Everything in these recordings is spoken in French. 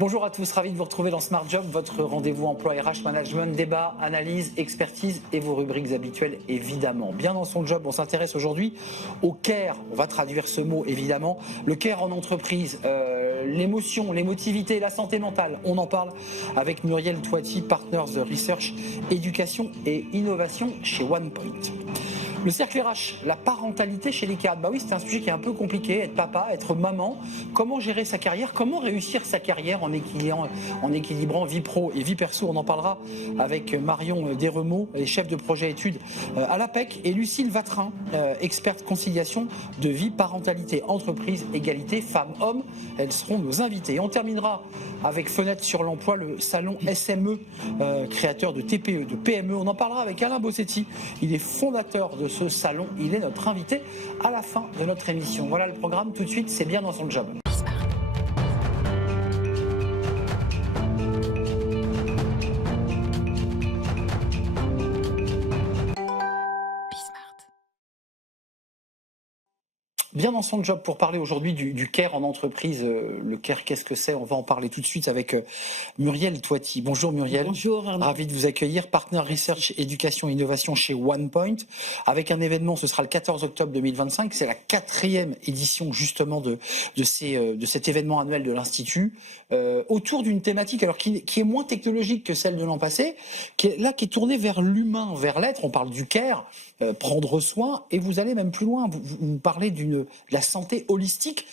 Bonjour à tous, ravi de vous retrouver dans Smart Job, votre rendez-vous emploi RH management, débat, analyse, expertise et vos rubriques habituelles évidemment. Bien dans son job, on s'intéresse aujourd'hui au care, on va traduire ce mot évidemment, le care en entreprise, l'émotion, l'émotivité, la santé mentale. On en parle avec Muriel Toiti, Partners Research, Éducation et Innovation chez OnePoint. Le cercle RH, la parentalité chez les cadres. Bah oui, c'est un sujet qui est un peu compliqué, être papa, être maman. Comment gérer sa carrière, comment réussir sa carrière en équilibrant vie pro et vie perso. On en parlera avec Marion Desremeaux, chef de projet études à l'APEC, et Lucille Vatrin, experte conciliation de vie, parentalité, entreprise, égalité, femmes-hommes. Elles seront nos invitées. Et on terminera avec Fenêtre sur l'emploi, le salon SME, créateur de TPE, de PME. On en parlera avec Alain Bossetti. Il est fondateur de ce salon. Il est notre invité à la fin de notre émission. Voilà le programme. Tout de suite, c'est bien dans son job. Bien dans son job pour parler aujourd'hui du care en entreprise. Le care, qu'est-ce que c'est? On va en parler tout de suite avec Muriel Toiti. Bonjour Muriel. Bonjour Arnaud. Ravi de vous accueillir. Partner Research, Éducation et Innovation chez OnePoint. Avec un événement, ce sera le 14 octobre 2025. C'est la 4e édition justement de cet événement annuel de l'Institut. Autour d'une thématique alors qui est moins technologique que celle de l'an passé, qui est tournée vers l'humain, vers l'être. On parle du care, prendre soin, et vous allez même plus loin. Vous parlez de la santé holistique,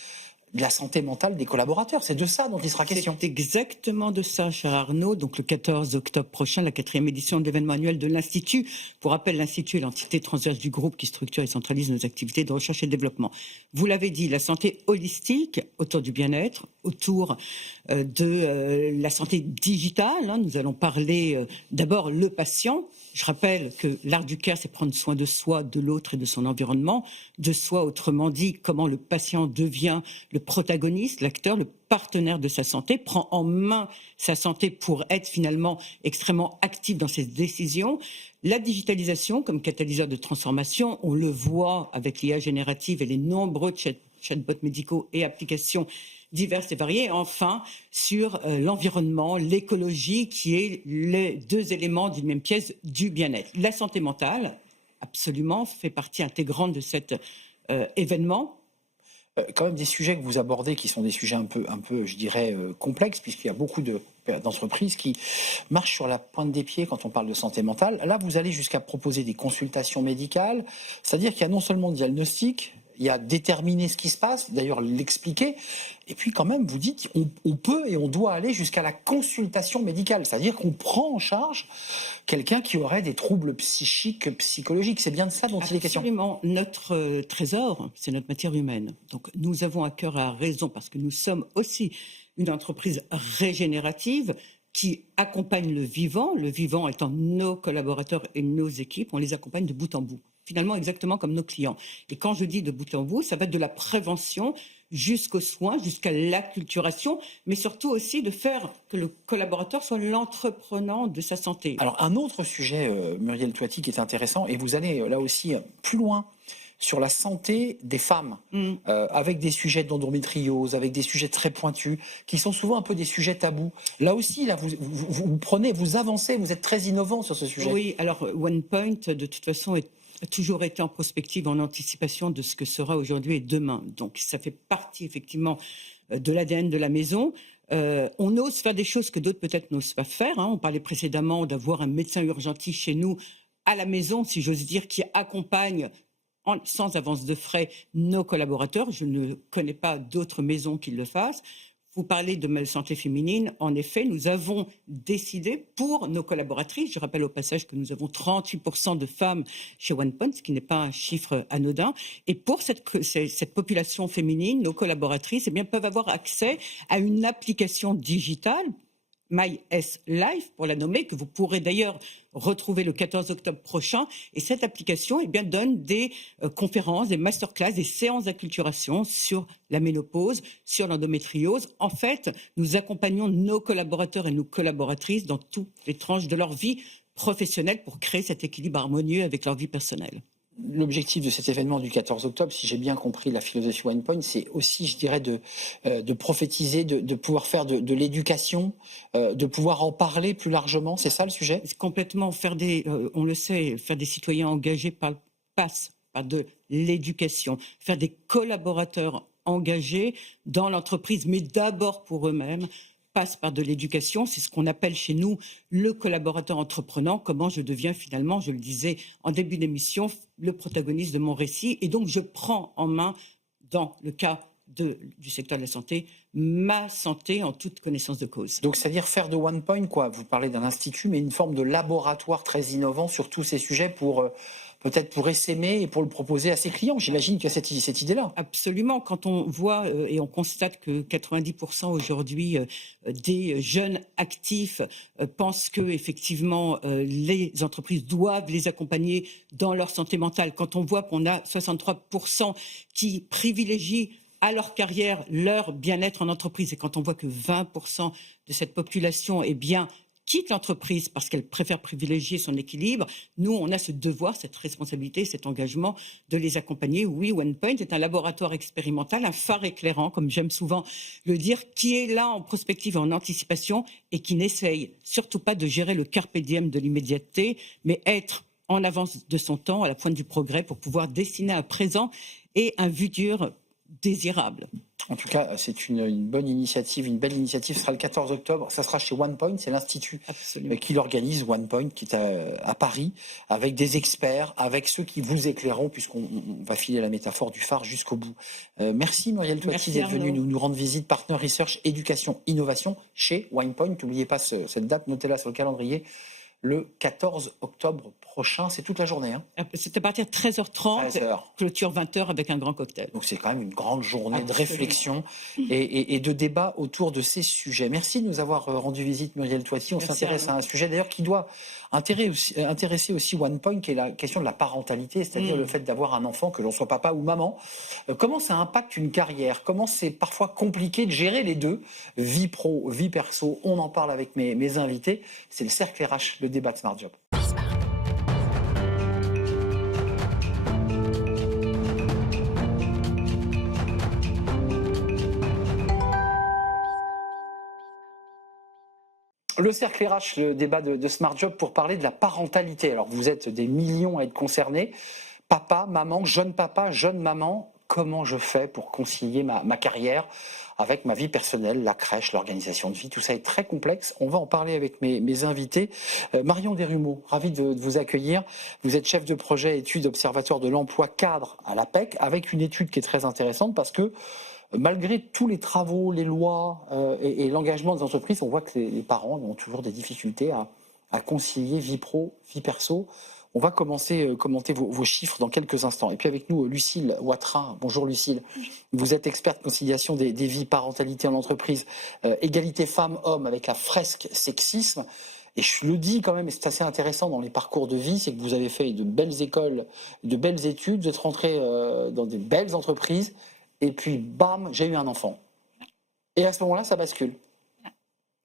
de la santé mentale des collaborateurs. C'est de ça dont il sera question. C'est exactement de ça, cher Arnaud. Donc le 14 octobre prochain, la 4e édition de l'événement annuel de l'Institut. Pour rappel, l'Institut est l'entité transverse du groupe qui structure et centralise nos activités de recherche et de développement. Vous l'avez dit, la santé holistique, autour du bien-être, autour de la santé digitale. Nous allons parler d'abord le patient. Je rappelle que l'art du care, c'est prendre soin de soi, de l'autre et de son environnement. De soi, autrement dit, comment le patient devient le protagoniste, l'acteur, le partenaire de sa santé, prend en main sa santé pour être finalement extrêmement actif dans ses décisions. La digitalisation comme catalyseur de transformation, on le voit avec l'IA générative et les nombreux chatbots médicaux et applications diverses et variées. Enfin, sur l'environnement, l'écologie, qui est les deux éléments d'une même pièce du bien-être. La santé mentale, absolument, fait partie intégrante de cet événement. Quand même des sujets que vous abordez qui sont des sujets un peu je dirais, complexes, puisqu'il y a beaucoup d'entreprises qui marchent sur la pointe des pieds quand on parle de santé mentale. Là, vous allez jusqu'à proposer des consultations médicales, c'est-à-dire qu'il y a non seulement le diagnostic, il y a déterminer ce qui se passe, d'ailleurs l'expliquer, et puis quand même vous dites on peut et on doit aller jusqu'à la consultation médicale, c'est-à-dire qu'on prend en charge quelqu'un qui aurait des troubles psychiques, psychologiques. C'est bien de ça dont il est question. Absolument. Notre trésor, c'est notre matière humaine. Donc nous avons à cœur, à raison, parce que nous sommes aussi une entreprise régénérative qui accompagne le vivant étant nos collaborateurs et nos équipes, on les accompagne de bout en bout. Finalement, exactement comme nos clients. Et quand je dis de bout en bout, ça va être de la prévention jusqu'aux soins, jusqu'à l'acculturation, mais surtout aussi de faire que le collaborateur soit l'entreprenant de sa santé. Alors, un autre sujet, Muriel Toiti, qui est intéressant, et vous allez là aussi plus loin sur la santé des femmes, avec des sujets d'endométriose, avec des sujets très pointus, qui sont souvent un peu des sujets tabous. Là aussi, là, vous prenez, vous avancez, vous êtes très innovant sur ce sujet. Oui, alors OnePoint, de toute façon, a toujours été en prospective, en anticipation de ce que sera aujourd'hui et demain. Donc ça fait partie effectivement de l'ADN de la maison. On ose faire des choses que d'autres peut-être n'osent pas faire. On parlait précédemment d'avoir un médecin urgentiste chez nous à la maison, si j'ose dire, qui accompagne sans avance de frais nos collaborateurs. Je ne connais pas d'autres maisons qui le fassent. Vous parlez de santé féminine. En effet, nous avons décidé pour nos collaboratrices, je rappelle au passage que nous avons 38% de femmes chez OnePoint, ce qui n'est pas un chiffre anodin, et pour cette population féminine, nos collaboratrices peuvent avoir accès à une application digitale, MySLife, pour la nommer, que vous pourrez d'ailleurs retrouver le 14 octobre prochain. Et cette application donne des conférences, des masterclass, des séances d'acculturation sur la ménopause, sur l'endométriose. En fait, nous accompagnons nos collaborateurs et nos collaboratrices dans toutes les tranches de leur vie professionnelle pour créer cet équilibre harmonieux avec leur vie personnelle. l'objectif de cet événement du 14 octobre, si j'ai bien compris la philosophie OnePoint, c'est aussi, je dirais, de prophétiser, de pouvoir faire de l'éducation, de pouvoir en parler plus largement. C'est ça le sujet? Complètement, on le sait, faire des citoyens engagés passe par de l'éducation, faire des collaborateurs engagés dans l'entreprise, mais d'abord pour eux-mêmes, passe par de l'éducation. C'est ce qu'on appelle chez nous le collaborateur entreprenant. Comment je deviens finalement, je le disais en début d'émission, le protagoniste de mon récit. Et donc, je prends en main, dans le cas du secteur de la santé, ma santé en toute connaissance de cause. Donc, c'est-à-dire faire de OnePoint, quoi. Vous parlez d'un institut, mais une forme de laboratoire très innovant sur tous ces sujets pour peut-être pour essaimer et pour le proposer à ses clients. J'imagine qu'il y a cette idée-là. Absolument. Quand on voit et on constate que 90% aujourd'hui des jeunes actifs pensent que effectivement les entreprises doivent les accompagner dans leur santé mentale. Quand on voit qu'on a 63% qui privilégient à leur carrière leur bien-être en entreprise, et quand on voit que 20% de cette population quitte l'entreprise parce qu'elle préfère privilégier son équilibre, nous, on a ce devoir, cette responsabilité, cet engagement de les accompagner. Oui, OnePoint est un laboratoire expérimental, un phare éclairant, comme j'aime souvent le dire, qui est là en prospective et en anticipation et qui n'essaye surtout pas de gérer le carpe diem de l'immédiateté, mais être en avance de son temps, à la pointe du progrès, pour pouvoir dessiner un présent et un futur désirable. En tout cas, c'est une bonne initiative, une belle initiative. Ce sera le 14 octobre. Ça sera chez OnePoint. C'est l'institut qui l'organise, OnePoint, qui est à Paris, avec des experts, avec ceux qui vous éclaireront, puisqu'on va filer la métaphore du phare jusqu'au bout. Merci Muriel Toiti d'être venue nous rendre visite. Partner Research, Éducation, Innovation chez OnePoint. N'oubliez pas cette date, notez-la sur le calendrier. Le 14 octobre prochain, c'est toute la journée. C'est à partir de 13h30, 13h. Clôture 20h avec un grand cocktail. Donc c'est quand même une grande journée de réflexion et de débat autour de ces sujets. Merci de nous avoir rendu visite, Muriel Toiti. On s'intéresse à un sujet d'ailleurs qui doit intéresser aussi OnePoint, qui est la question de la parentalité, c'est-à-dire le fait d'avoir un enfant, que l'on soit papa ou maman. Comment ça impacte une carrière? Comment c'est parfois compliqué de gérer les deux, vie pro, vie perso? On en parle avec mes invités. C'est le Cercle RH, le débat de Smart Job. Le Cercle RH, le débat de Smart Job pour parler de la parentalité. Alors vous êtes des millions à être concernés. Papa, maman, jeune maman, comment je fais pour concilier ma carrière avec ma vie personnelle, la crèche, l'organisation de vie? Tout ça est très complexe. On va en parler avec mes invités. Marion Desrumeaux, ravi de vous accueillir. Vous êtes chef de projet études observatoire de l'emploi cadre à l'APEC, avec une étude qui est très intéressante parce que malgré tous les travaux, les lois et l'engagement des entreprises, on voit que les parents ont toujours des difficultés à concilier vie pro, vie perso. On va commencer commenter vos chiffres dans quelques instants. Et puis avec nous, Lucille Watrin. Bonjour Lucille. Vous êtes experte conciliation des vies, parentalité en entreprise, égalité femmes-hommes avec la fresque sexisme. Et je le dis quand même, et c'est assez intéressant dans les parcours de vie, c'est que vous avez fait de belles écoles, de belles études, vous êtes rentré dans des belles entreprises. Et puis, bam, j'ai eu un enfant. Et à ce moment-là, ça bascule.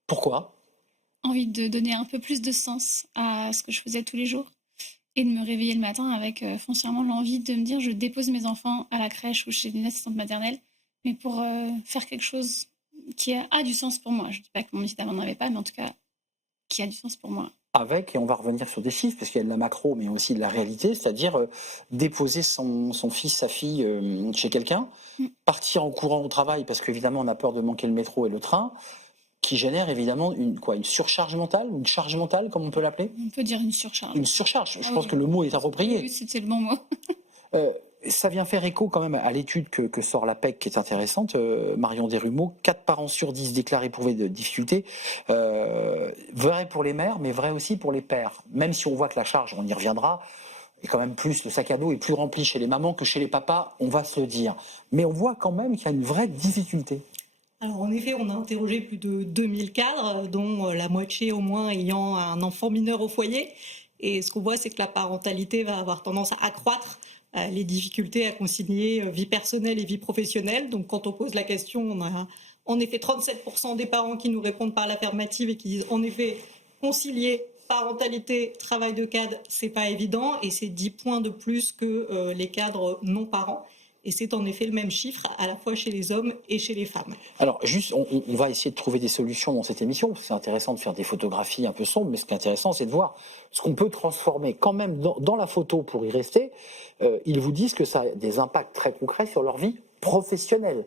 Pourquoi? Envie de donner un peu plus de sens à ce que je faisais tous les jours et de me réveiller le matin avec foncièrement l'envie de me dire je dépose mes enfants à la crèche ou chez une assistante maternelle, mais pour faire quelque chose qui a du sens pour moi. Je ne dis pas que mon métier d'avant n'en avait pas, mais en tout cas, qui a du sens pour moi. Avec, et on va revenir sur des chiffres, parce qu'il y a de la macro, mais aussi de la réalité, c'est-à-dire déposer son fils, sa fille chez quelqu'un, partir en courant au travail, parce qu'évidemment on a peur de manquer le métro et le train, qui génère évidemment une surcharge mentale, ou une charge mentale, comme on peut l'appeler? On peut dire une surcharge. Une surcharge, je pense que le mot est approprié. Oui, c'était le bon mot. Ça vient faire écho quand même à l'étude que sort l'APEC, qui est intéressante. Marion Desrumeaux, 4 parents sur 10 déclarent éprouver de difficultés. Vrai pour les mères, mais vrai aussi pour les pères. Même si on voit que la charge, on y reviendra, est quand même plus, le sac à dos est plus rempli chez les mamans que chez les papas, on va se le dire. Mais on voit quand même qu'il y a une vraie difficulté. Alors en effet, on a interrogé plus de 2000 cadres, dont la moitié au moins ayant un enfant mineur au foyer. Et ce qu'on voit, c'est que la parentalité va avoir tendance à accroître les difficultés à concilier vie personnelle et vie professionnelle. Donc quand on pose la question, on a en effet 37% des parents qui nous répondent par l'affirmative et qui disent en effet concilier parentalité, travail de cadre, c'est pas évident et c'est 10 points de plus que les cadres non parents. Et c'est en effet le même chiffre à la fois chez les hommes et chez les femmes. Alors juste, on va essayer de trouver des solutions dans cette émission, parce que c'est intéressant de faire des photographies un peu sombres, mais ce qui est intéressant, c'est de voir ce qu'on peut transformer quand même dans la photo pour y rester. Ils vous disent que ça a des impacts très concrets sur leur vie professionnelle.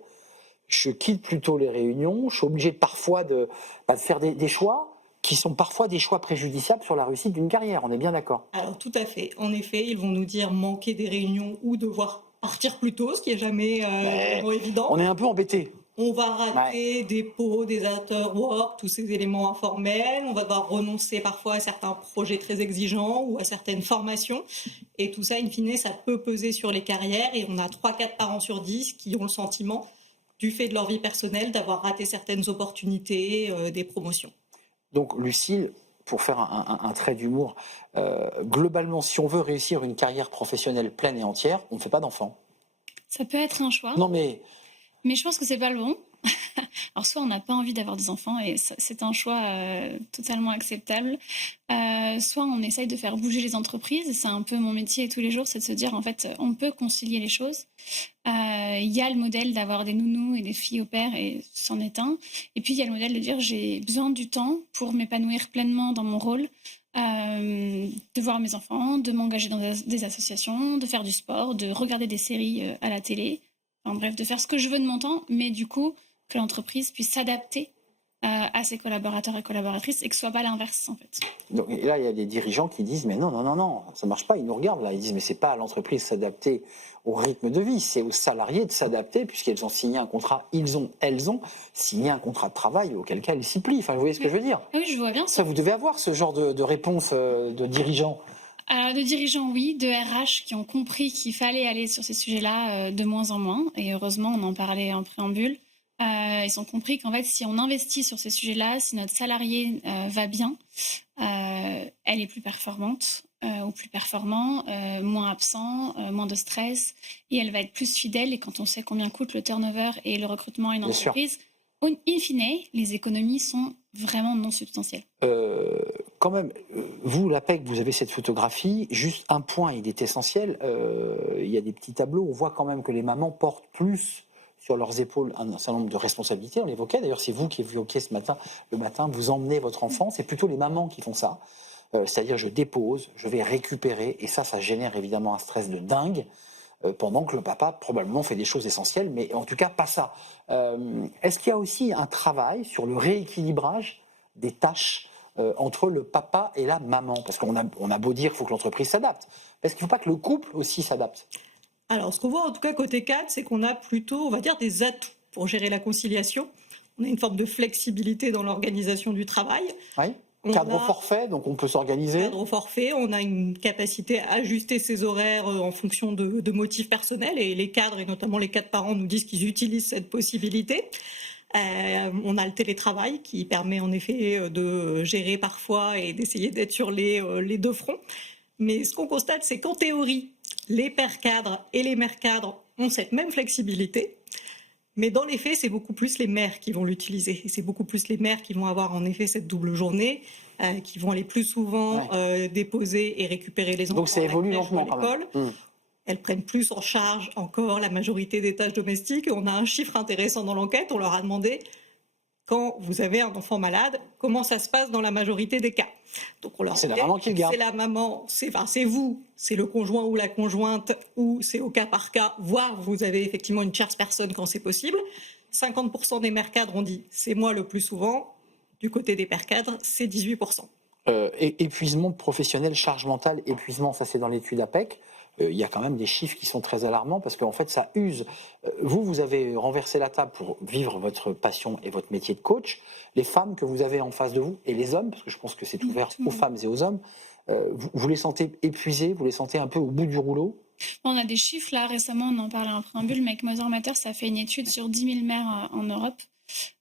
Je quitte plutôt les réunions, je suis obligé parfois de faire des choix qui sont parfois des choix préjudiciables sur la réussite d'une carrière, on est bien d'accord? Alors tout à fait. En effet, ils vont nous dire manquer des réunions ou devoir partir plus tôt, ce qui est jamais vraiment évident. On est un peu embêté. On va rater des pots, des after-work, tous ces éléments informels. On va devoir renoncer parfois à certains projets très exigeants ou à certaines formations. Et tout ça, in fine, ça peut peser sur les carrières. Et on a 3-4 parents sur 10 qui ont le sentiment, du fait de leur vie personnelle, d'avoir raté certaines opportunités, des promotions. Donc Lucille, pour faire un trait d'humour, globalement, si on veut réussir une carrière professionnelle pleine et entière, on ne fait pas d'enfants. Ça peut être un choix. Non mais je pense que c'est pas le bon. Alors soit on n'a pas envie d'avoir des enfants et c'est un choix totalement acceptable. Soit on essaye de faire bouger les entreprises. C'est un peu mon métier tous les jours, c'est de se dire en fait on peut concilier les choses. Il y a le modèle d'avoir des nounous et des filles au père et c'en est un. Et puis il y a le modèle de dire j'ai besoin du temps pour m'épanouir pleinement dans mon rôle. De voir mes enfants, de m'engager dans des associations, de faire du sport, de regarder des séries à la télé. Enfin, bref, de faire ce que je veux de mon temps, mais du coup, que l'entreprise puisse s'adapter à ses collaborateurs et collaboratrices et que ce soit pas l'inverse, en fait. donc, et là, il y a des dirigeants qui disent mais non, ça marche pas. Ils nous regardent là, ils disent mais c'est pas à l'entreprise de s'adapter au rythme de vie, c'est aux salariés de s'adapter puisqu'elles ont signé un contrat, elles ont signé un contrat de travail auquel cas elles s'y plient. Enfin, vous voyez ce que je veux dire? Oui, je vois bien Ça, vous devez avoir ce genre de réponse de dirigeants. De dirigeants, oui, de RH qui ont compris qu'il fallait aller sur ces sujets-là de moins en moins. Et heureusement, on en parlait en préambule. Ils ont compris qu'en fait, si on investit sur ces sujets-là, si notre salarié va bien, elle est plus performante ou plus performant, moins absent, moins de stress. Et elle va être plus fidèle. Et quand on sait combien coûte le turnover et le recrutement à une entreprise, in fine, les économies sont vraiment non substantielles. Quand même, vous, l'APEC, vous avez cette photographie. Juste un point, il est essentiel. Il y a des petits tableaux. On voit quand même que les mamans portent plus sur leurs épaules un certain nombre de responsabilités. On l'évoquait. D'ailleurs, c'est vous qui évoquiez le matin, vous emmenez votre enfant. C'est plutôt les mamans qui font ça. C'est-à-dire, je dépose, je vais récupérer. Et ça génère évidemment un stress de dingue. Pendant que le papa probablement fait des choses essentielles, mais en tout cas pas ça. Est-ce qu'il y a aussi un travail sur le rééquilibrage des tâches entre le papa et la maman? Parce qu'on a beau dire qu'il faut que l'entreprise s'adapte. Est-ce qu'il ne faut pas que le couple aussi s'adapte? Alors, ce qu'on voit en tout cas côté cadre, c'est qu'on a plutôt, on va dire, des atouts pour gérer la conciliation. On a une forme de flexibilité dans l'organisation du travail. Oui. Cadre au forfait, donc on peut s'organiser. Cadre au forfait, on a une capacité à ajuster ses horaires en fonction de motifs personnels et les cadres, et notamment les cadres parents, nous disent qu'ils utilisent cette possibilité. On a le télétravail qui permet en effet de gérer parfois et d'essayer d'être sur les deux fronts. Mais ce qu'on constate, c'est qu'en théorie, les pères cadres et les mères cadres ont cette même flexibilité. Mais dans les faits, c'est beaucoup plus les mères qui vont l'utiliser. Et c'est beaucoup plus les mères qui vont avoir en effet cette double journée, qui vont aller plus souvent déposer et récupérer les enfants. Donc ça évolue lentement à l'école. Elles prennent plus en charge encore la majorité des tâches domestiques. On a un chiffre intéressant dans l'enquête. On leur a demandé, quand vous avez un enfant malade, comment ça se passe dans la majorité des cas. Donc on leur c'est la maman qui le garde. C'est la maman, c'est vous, c'est le conjoint ou la conjointe, ou c'est au cas par cas, voire vous avez effectivement une tierce personne quand c'est possible. 50% des mères cadres ont dit c'est moi le plus souvent. Du côté des pères cadres, c'est 18%. Épuisement professionnel, charge mentale, épuisement, ça c'est dans l'étude APEC. Il y a quand même des chiffres qui sont très alarmants parce qu'en fait ça use. Vous avez renversé la table pour vivre votre passion et votre métier de coach. Les femmes que vous avez en face de vous et les hommes, parce que je pense que c'est ouvert aux femmes et aux hommes, vous les sentez épuisés, vous les sentez un peu au bout du rouleau? On a des chiffres là, récemment on en parlait en préambule, Make Mother Matter, ça fait une étude sur 10 000 mères en Europe.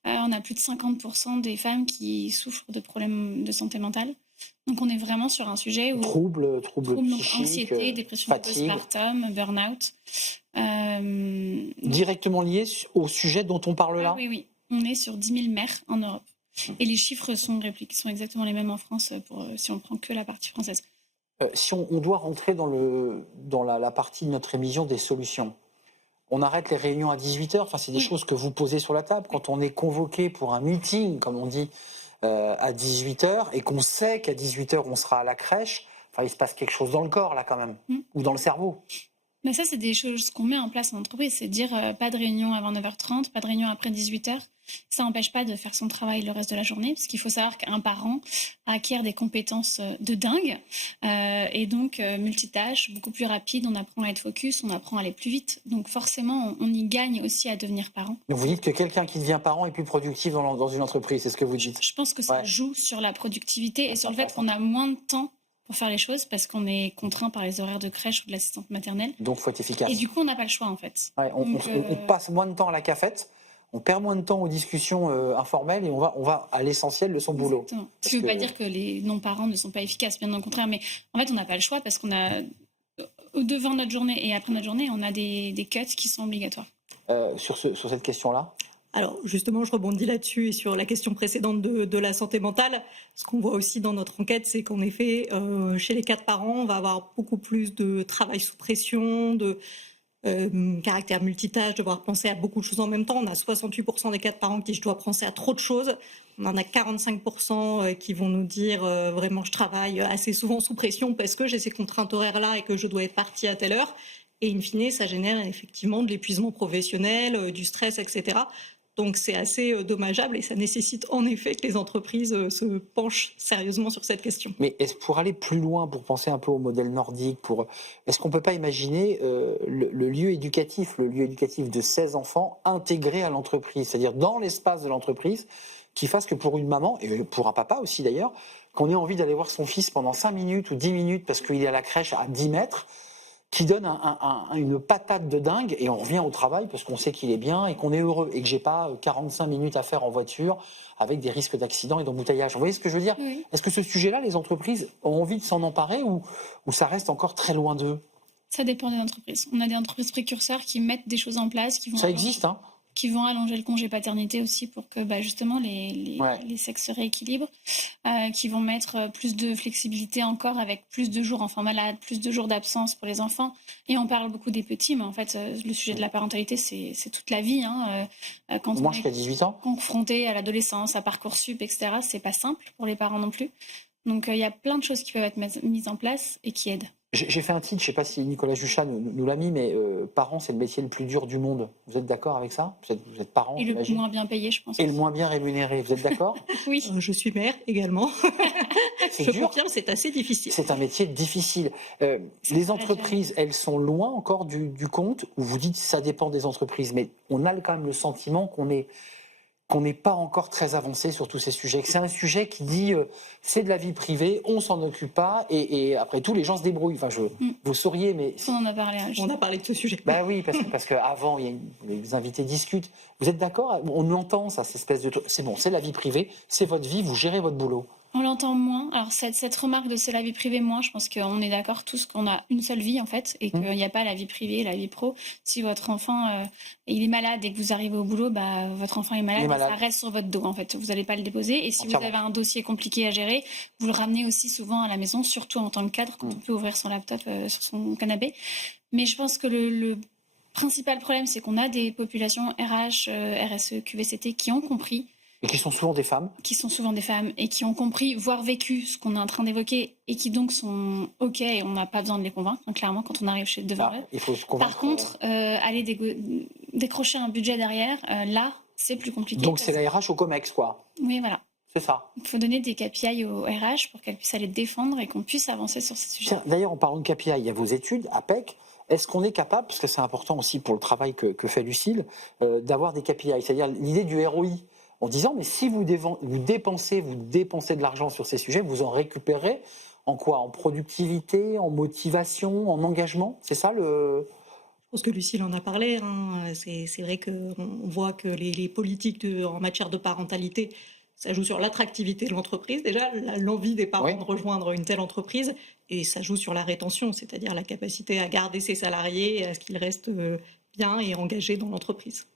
On a plus de 50% des femmes qui souffrent de problèmes de santé mentale. Donc on est vraiment sur un sujet où troubles psychiques, anxiété, dépression postpartum, burn-out. Directement liés au sujet dont on parle là. Oui, on est sur 10 000 mères en Europe. Et les chiffres sont exactement les mêmes en France si on prend que la partie française. Si on doit rentrer dans la partie de notre émission des solutions, on arrête les réunions à 18h. Enfin, c'est des choses que vous posez sur la table. Quand on est convoqué pour un meeting, comme on dit, à 18h, et qu'on sait qu'à 18h, on sera à la crèche, enfin, il se passe quelque chose dans le corps, là, quand même, ou dans le cerveau. Mais ça, c'est des choses qu'on met en place en entreprise. C'est dire pas de réunion avant 9h30, pas de réunion après 18h. Ça n'empêche pas de faire son travail le reste de la journée, parce qu'il faut savoir qu'un parent acquiert des compétences de dingue, et donc multitâche, beaucoup plus rapide, on apprend à être focus, on apprend à aller plus vite. Donc forcément, on y gagne aussi à devenir parent. Donc vous dites que quelqu'un qui devient parent est plus productif dans une entreprise, c'est ce que vous dites? Je pense que ça joue sur la productivité et sur le fait qu'on a moins de temps pour faire les choses parce qu'on est contraint par les horaires de crèche ou de l'assistante maternelle. Donc il faut être efficace. Et du coup, on n'a pas le choix en fait. Ouais, on passe moins de temps à la cafette, on perd moins de temps aux discussions informelles et on va à l'essentiel de son boulot. Exactement. Ce qui ne veut pas dire que les non-parents ne sont pas efficaces, bien au contraire, mais en fait, on n'a pas le choix parce qu'on a, devant notre journée et après notre journée, on a des cuts qui sont obligatoires. Sur cette question-là? Alors justement, je rebondis là-dessus et sur la question précédente de la santé mentale. Ce qu'on voit aussi dans notre enquête, c'est qu'en effet, chez les 4 parents, on va avoir beaucoup plus de travail sous pression, de caractère multitâche, devoir penser à beaucoup de choses en même temps. On a 68% des 4 parents qui disent je dois penser à trop de choses. On en a 45% qui vont nous dire vraiment je travaille assez souvent sous pression parce que j'ai ces contraintes horaires-là et que je dois être partie à telle heure. Et in fine, ça génère effectivement de l'épuisement professionnel, du stress, etc. Donc c'est assez dommageable et ça nécessite en effet que les entreprises se penchent sérieusement sur cette question. Mais pour aller plus loin, pour penser un peu au modèle nordique, est-ce qu'on ne peut pas imaginer le lieu éducatif de 16 enfants intégré à l'entreprise, c'est-à-dire dans l'espace de l'entreprise, qui fasse que pour une maman, et pour un papa aussi d'ailleurs, qu'on ait envie d'aller voir son fils pendant 5 minutes ou 10 minutes parce qu'il est à la crèche à 10 mètres, qui donne une patate de dingue et on revient au travail parce qu'on sait qu'il est bien et qu'on est heureux et que j'ai pas 45 minutes à faire en voiture avec des risques d'accident et d'embouteillage. Vous voyez ce que je veux dire? Oui. Est-ce que ce sujet-là, les entreprises ont envie de s'en emparer ou ça reste encore très loin d'eux? Ça dépend des entreprises. On a des entreprises précurseurs qui mettent des choses en place, Ça existe, hein? Qui vont allonger le congé paternité aussi pour que justement les sexes se rééquilibrent, qui vont mettre plus de flexibilité encore avec plus de jours enfants malades, plus de jours d'absence pour les enfants. Et on parle beaucoup des petits, mais en fait, le sujet de la parentalité, c'est toute la vie. Quand Moi, on jusqu'à 18 ans. confronté à l'adolescence, à Parcoursup, etc., c'est pas simple pour les parents non plus. Donc, il y a plein de choses qui peuvent être mises en place et qui aident. J'ai fait un titre, je ne sais pas si Nicolas Juchat nous l'a mis, mais parent, c'est le métier le plus dur du monde. Vous êtes d'accord avec ça? Vous êtes parent, Et le moins bien payé, je pense. Et le moins bien rémunéré, vous êtes d'accord? Oui. Je suis mère également. Je dur. confirme, c'est assez difficile. C'est un métier difficile. Les entreprises, elles sont loin encore du compte, où vous dites ça dépend des entreprises, mais on a quand même le sentiment qu'on n'est pas encore très avancé sur tous ces sujets. C'est un sujet qui dit c'est de la vie privée, on s'en occupe pas, et après tout, les gens se débrouillent. Enfin, vous sauriez, mais... On en a parlé. On a parlé de ce sujet. Ben oui, parce qu'avant, les invités discutent. Vous êtes d'accord? On entend ça, cette espèce de truc. C'est bon, c'est la vie privée, c'est votre vie, vous gérez votre boulot. On l'entend moins. Alors cette remarque de c'est la vie privée, moins, je pense qu'on est d'accord tous qu'on a une seule vie en fait et qu'il n'y a pas la vie privée et la vie pro. Si votre enfant il est malade et que vous arrivez au boulot, votre enfant est malade, et ça reste sur votre dos en fait. Vous n'allez pas le déposer et si vous avez un dossier compliqué à gérer, vous le ramenez aussi souvent à la maison, surtout en tant que cadre, quand on peut ouvrir son laptop sur son canapé. Mais je pense que le principal problème, c'est qu'on a des populations RH, RSE, QVCT qui ont compris. Et qui sont souvent des femmes. Qui sont souvent des femmes et qui ont compris, voire vécu ce qu'on est en train d'évoquer et qui donc sont OK et on n'a pas besoin de les convaincre, hein, clairement, quand on arrive devant eux. Il faut se convaincre. Par contre, aller décrocher un budget derrière, là, c'est plus compliqué. Donc c'est la RH au COMEX, quoi. Oui, voilà. C'est ça. Il faut donner des KPI aux RH pour qu'elles puissent aller défendre et qu'on puisse avancer sur ces sujets. D'ailleurs, en parlant de KPI, il y a vos études, APEC. Est-ce qu'on est capable, parce que c'est important aussi pour le travail que fait Lucile, d'avoir des KPI, c'est-à-dire l'idée du ROI, en disant, mais si vous dépensez de l'argent sur ces sujets, vous en récupérez en quoi? En productivité, en motivation, en engagement? C'est ça le... Je pense que Lucile en a parlé. C'est vrai qu'on voit que les politiques en matière de parentalité, ça joue sur l'attractivité de l'entreprise, déjà, l'envie des parents de rejoindre une telle entreprise, et ça joue sur la rétention, c'est-à-dire la capacité à garder ses salariés et à ce qu'ils restent bien et engagés dans l'entreprise.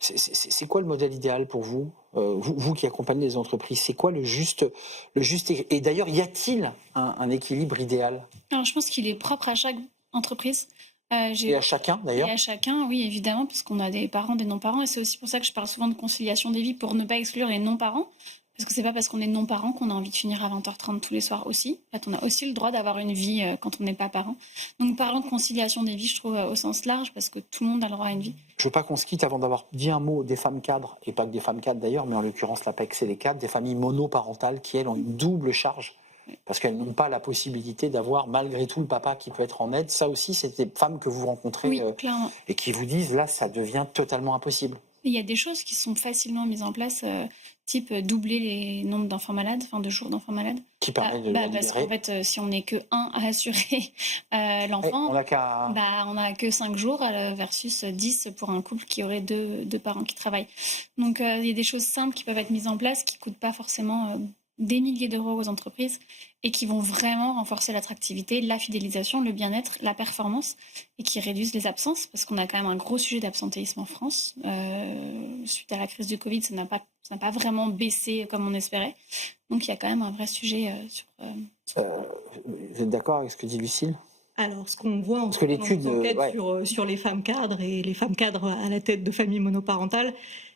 C'est quoi le modèle idéal pour vous, vous qui accompagnez les entreprises? C'est quoi le juste et d'ailleurs, y a-t-il un équilibre idéal? Alors, je pense qu'il est propre à chaque entreprise. Et à chacun, d'ailleurs? Et à chacun, oui, évidemment, parce qu'on a des parents, des non-parents, et c'est aussi pour ça que je parle souvent de conciliation des vies, pour ne pas exclure les non-parents, parce que c'est pas parce qu'on est non-parent qu'on a envie de finir à 20h30 tous les soirs aussi. En fait, on a aussi le droit d'avoir une vie quand on n'est pas parent. Donc, parlons de conciliation des vies, je trouve, au sens large, parce que tout le monde a le droit à une vie. Je veux pas qu'on se quitte avant d'avoir dit un mot des femmes cadres, et pas que des femmes cadres d'ailleurs, mais en l'occurrence l'APEC, c'est les cadres, des familles monoparentales qui, elles, ont une double charge, parce qu'elles n'ont pas la possibilité d'avoir malgré tout le papa qui peut être en aide. Ça aussi, c'est des femmes que vous rencontrez Oui, clairement. et qui vous disent, là, ça devient totalement impossible. Il y a des choses qui sont facilement mises en place, type doubler les nombres d'enfants malades, enfin de jours d'enfants malades. Qui permet de la Parce libérer. qu'en fait, si on n'est que un à assurer l'enfant, On n'a qu'à... on n'a que 5 jours versus 10 pour un couple qui aurait deux parents qui travaillent. Donc il y a des choses simples qui peuvent être mises en place qui ne coûtent pas forcément des milliers d'euros aux entreprises et qui vont vraiment renforcer l'attractivité, la fidélisation, le bien-être, la performance et qui réduisent les absences parce qu'on a quand même un gros sujet d'absentéisme en France. Suite à la crise du Covid, ça n'a pas vraiment baissé comme on espérait. Donc il y a quand même un vrai sujet sur... Vous êtes d'accord avec ce que dit Lucille? Alors, ce qu'on voit Parce que l'étude, dans nos enquêtes ouais. sur les femmes cadres et les femmes cadres à la tête de familles monoparentales,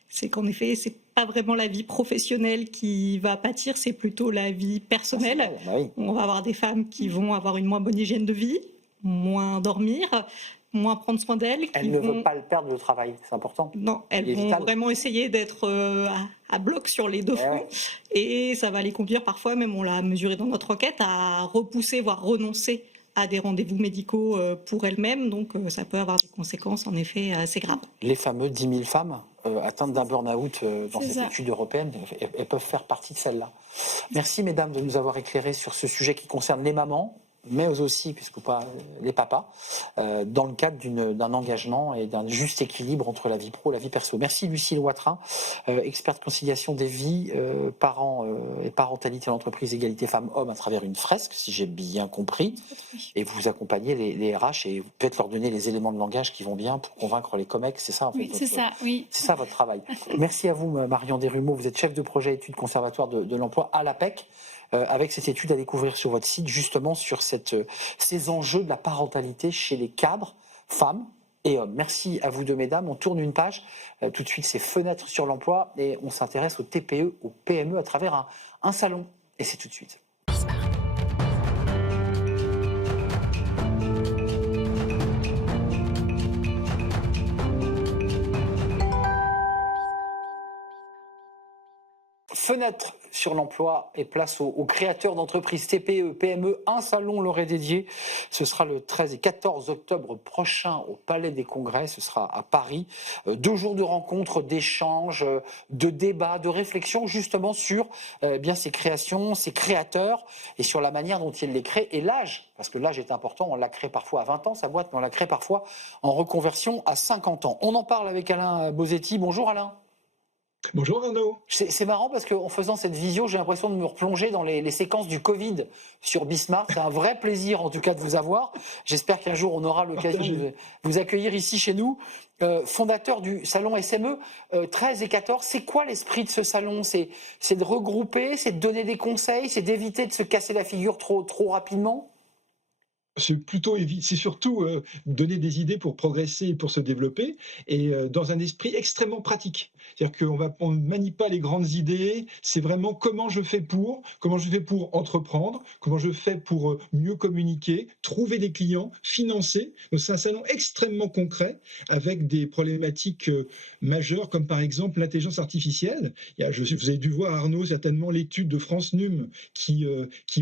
c'est qu'en effet, c'est pas vraiment la vie professionnelle qui va pâtir, c'est plutôt la vie personnelle. Bah oui. On va avoir des femmes qui vont avoir une moins bonne hygiène de vie, moins dormir, moins prendre soin d'elles. Elles ne veulent pas le perdre, le travail, c'est important. Non, elles vont vraiment essayer d'être à bloc sur les deux fronts. Et ça va les conduire parfois, même on l'a mesuré dans notre enquête, à repousser, voire renoncer à des rendez-vous médicaux pour elles-mêmes. Donc ça peut avoir des conséquences en effet assez graves. Les fameux 10 000 femmes atteintes d'un burn-out dans C'est cette ça. étude européenne, elles peuvent faire partie de celle-là. Merci mesdames de nous avoir éclairés sur ce sujet qui concerne les mamans, mais aussi, puisque pas les papas, dans le cadre d'un engagement et d'un juste équilibre entre la vie pro et la vie perso. Merci Lucille Watrin, experte conciliation des vies, parents et parentalité en entreprise, égalité femmes-hommes à travers une fresque, si j'ai bien compris. Et vous accompagnez les RH et vous peut-être leur donner les éléments de langage qui vont bien pour convaincre les comecs, c'est ça en fait, Oui, c'est ça, oui. c'est ça votre travail. Merci à vous Marion Desrumeaux, vous êtes chef de projet études conservatoire de l'emploi à l'APEC. Avec cette étude à découvrir sur votre site, justement sur ces enjeux de la parentalité chez les cadres, femmes et hommes. Merci à vous deux, mesdames. On tourne une page. Tout de suite, c'est Fenêtres sur l'emploi et on s'intéresse aux TPE, aux PME à travers un salon. Et c'est tout de suite. Fenêtre sur l'emploi et place aux créateurs d'entreprises TPE, PME. Un salon leur est dédié. Ce sera le 13 et 14 octobre prochain au Palais des Congrès. Ce sera à Paris. 2 jours de rencontres, d'échanges, de débats, de réflexions justement sur bien ces créations, ces créateurs et sur la manière dont ils les créent et l'âge. Parce que l'âge est important. On la crée parfois à 20 ans, sa boîte, mais on la crée parfois en reconversion à 50 ans. On en parle avec Alain Bosetti. Bonjour Alain. Bonjour Arnaud. C'est marrant parce qu'en faisant cette visio, j'ai l'impression de me replonger dans les séquences du Covid sur Bismarck. C'est un vrai plaisir en tout cas de vous avoir. J'espère qu'un jour on aura l'occasion de vous accueillir ici chez nous. Fondateur du salon SME 13 et 14, c'est quoi l'esprit de ce salon? C'est de regrouper, c'est de donner des conseils, c'est d'éviter de se casser la figure trop rapidement? C'est surtout donner des idées pour progresser et pour se développer, et dans un esprit extrêmement pratique. C'est-à-dire qu'on ne manie pas les grandes idées, c'est vraiment comment je fais pour entreprendre, comment je fais pour mieux communiquer, trouver des clients, financer. Donc c'est un salon extrêmement concret avec des problématiques majeures comme par exemple l'intelligence artificielle. Vous avez dû voir Arnaud certainement l'étude de France Num qui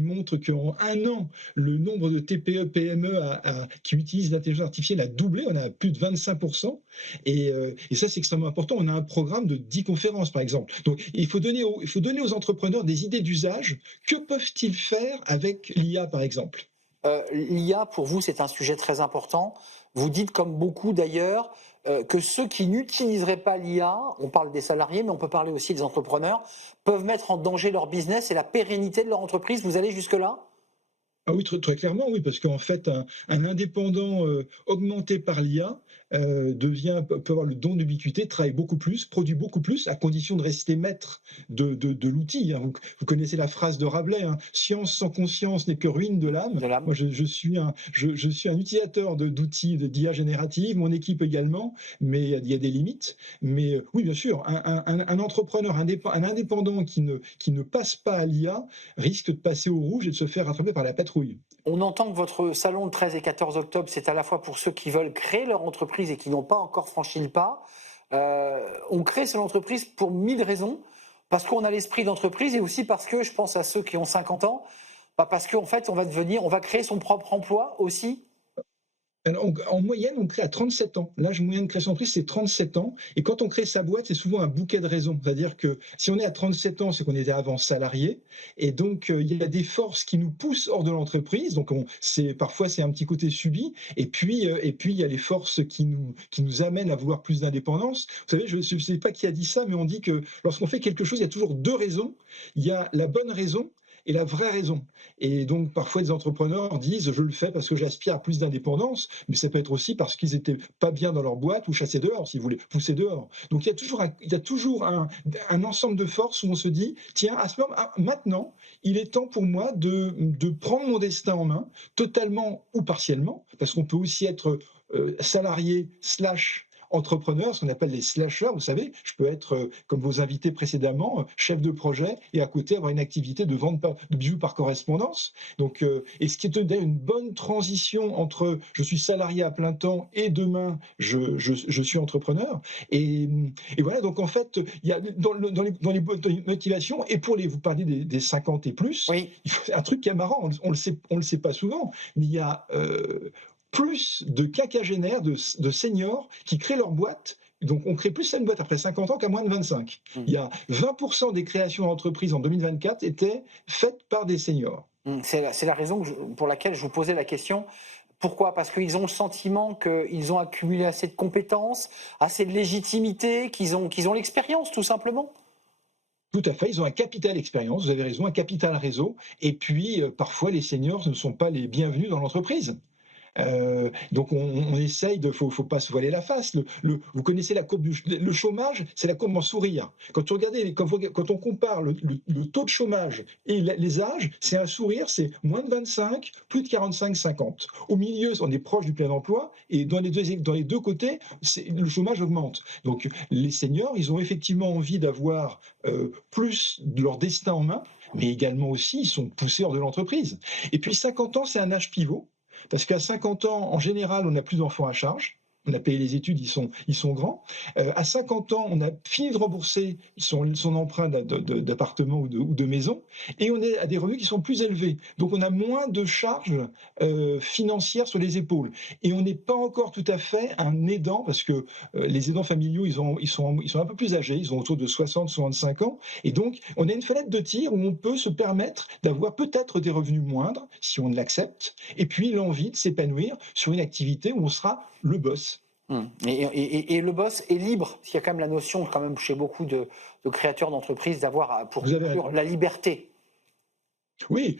montre qu'en 1 an, le nombre de TPE PME qui utilisent l'intelligence artificielle a doublé, on a plus de 25%, et ça c'est extrêmement important. On a un programme de 10 conférences par exemple. Donc il faut donner aux entrepreneurs des idées d'usage. Que peuvent-ils faire avec l'IA par exemple? L'IA pour vous c'est un sujet très important. Vous dites comme beaucoup d'ailleurs que ceux qui n'utiliseraient pas l'IA, on parle des salariés mais on peut parler aussi des entrepreneurs, peuvent mettre en danger leur business et la pérennité de leur entreprise. Vous allez jusque-là? Ah oui, très, très clairement, oui, parce qu'en fait, un indépendant augmenté par l'IA peut avoir le don d'ubiquité, travaille beaucoup plus, produit beaucoup plus, à condition de rester maître de l'outil, hein. Vous connaissez la phrase de Rabelais, hein, science sans conscience n'est que ruine de l'âme. De l'âme. Moi, je suis un utilisateur d'outils d'IA générative, mon équipe également, mais il y a des limites. Mais oui, bien sûr, un entrepreneur, un indépendant qui ne passe pas à l'IA risque de passer au rouge et de se faire rattraper par la patrouille. On entend que votre salon le 13 et 14 octobre, c'est à la fois pour ceux qui veulent créer leur entreprise et qui n'ont pas encore franchi le pas. On crée son entreprise pour 1000 raisons, parce qu'on a l'esprit d'entreprise et aussi parce que je pense à ceux qui ont 50 ans, parce qu'en fait, on va créer son propre emploi aussi. Alors, en moyenne, on crée à 37 ans. L'âge moyen de création d'entreprise, c'est 37 ans. Et quand on crée sa boîte, c'est souvent un bouquet de raisons. C'est-à-dire que si on est à 37 ans, c'est qu'on était avant salarié. Et donc, il y a des forces qui nous poussent hors de l'entreprise. Donc, parfois, c'est un petit côté subi. Et puis, il y a les forces qui nous amènent à vouloir plus d'indépendance. Vous savez, je ne sais pas qui a dit ça, mais on dit que lorsqu'on fait quelque chose, il y a toujours deux raisons. Il y a la bonne raison et la vraie raison. Et donc, parfois, des entrepreneurs disent « je le fais parce que j'aspire à plus d'indépendance », mais ça peut être aussi parce qu'ils n'étaient pas bien dans leur boîte ou chassés dehors, si vous voulez, poussés dehors. Donc, il y a toujours un ensemble de forces où on se dit « tiens, à ce moment, maintenant, il est temps pour moi de prendre mon destin en main, totalement ou partiellement, parce qu'on peut aussi être salarié / entrepreneur, ce qu'on appelle les slasheurs, vous savez, je peux être, comme vos invités précédemment, chef de projet et à côté avoir une activité de vente de bijoux par correspondance. Donc, et ce qui est d'ailleurs une bonne transition entre je suis salarié à plein temps et demain je suis entrepreneur. Et voilà, donc en fait, il y a dans les motivations, et vous parlez des 50 et plus, Oui. un truc qui est marrant, on le sait pas souvent, mais il y a plus de quinquagénaires, de seniors qui créent leur boîte. Donc, on crée plus une boîte après 50 ans qu'à moins de 25. Il y a 20% des créations d'entreprises en 2024 étaient faites par des seniors. C'est la raison pour laquelle je vous posais la question. Pourquoi ? Parce qu'ils ont le sentiment qu'ils ont accumulé assez de compétences, assez de légitimité, qu'ils ont l'expérience, tout simplement. Tout à fait, ils ont un capital expérience, vous avez raison, un capital réseau. Et puis, parfois, les seniors ne sont pas les bienvenus dans l'entreprise. Donc on essaye faut pas se voiler la face. Vous connaissez la courbe le chômage, c'est la courbe en sourire. Quand on compare le taux de chômage et les âges, c'est un sourire, c'est moins de 25, plus de 45-50. Au milieu, on est proche du plein emploi et dans les deux côtés, le chômage augmente. Donc les seniors, ils ont effectivement envie d'avoir plus de leur destin en main, mais également aussi, ils sont poussés hors de l'entreprise. Et puis 50 ans, c'est un âge pivot. Parce qu'à 50 ans, en général, on n'a plus d'enfants à charge. On a payé les études, ils sont grands. À 50 ans, on a fini de rembourser son emprunt d'appartement ou de maison, et on est à des revenus qui sont plus élevés. Donc on a moins de charges financières sur les épaules. Et on n'est pas encore tout à fait un aidant, parce que les aidants familiaux, ils sont un peu plus âgés, ils ont autour de 60-65 ans. Et donc, on a une fenêtre de tir où on peut se permettre d'avoir peut-être des revenus moindres, si on l'accepte, et puis l'envie de s'épanouir sur une activité où on sera le boss. Et le boss est libre, parce qu'il y a quand même la notion, quand même, chez beaucoup de créateurs d'entreprises, d'avoir pour la liberté. Oui,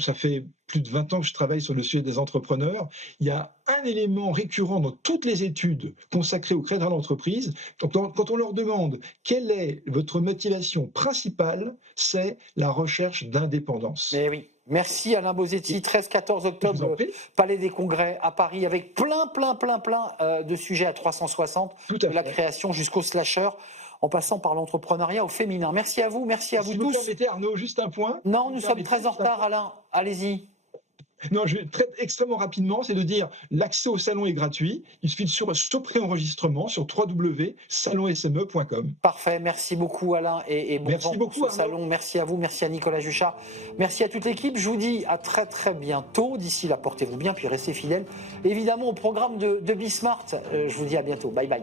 ça fait plus de 20 ans que je travaille sur le sujet des entrepreneurs. Il y a un élément récurrent dans toutes les études consacrées aux créateurs d'entreprise. Quand on leur demande quelle est votre motivation principale, c'est la recherche d'indépendance. Mais oui. Merci Alain Bosetti, 13-14 octobre, Palais des Congrès à Paris, avec plein de sujets à 360, de la création jusqu'au slasher, en passant par l'entrepreneuriat au féminin. Merci à vous, merci à vous tous. Si vous permettez, Arnaud, juste un point. Non, nous sommes très en retard, Alain. Allez-y. Non, je vais extrêmement rapidement, c'est de dire l'accès au salon est gratuit. Il suffit de ce pré-enregistrement sur www.salonsme.com. Parfait, merci beaucoup Alain et bon merci vent beaucoup, pour ce salon. Merci à vous, merci à Nicolas Juchat, merci à toute l'équipe. Je vous dis à très bientôt. D'ici là, portez-vous bien, puis restez fidèles. Évidemment, au programme de Bismart, je vous dis à bientôt. Bye bye.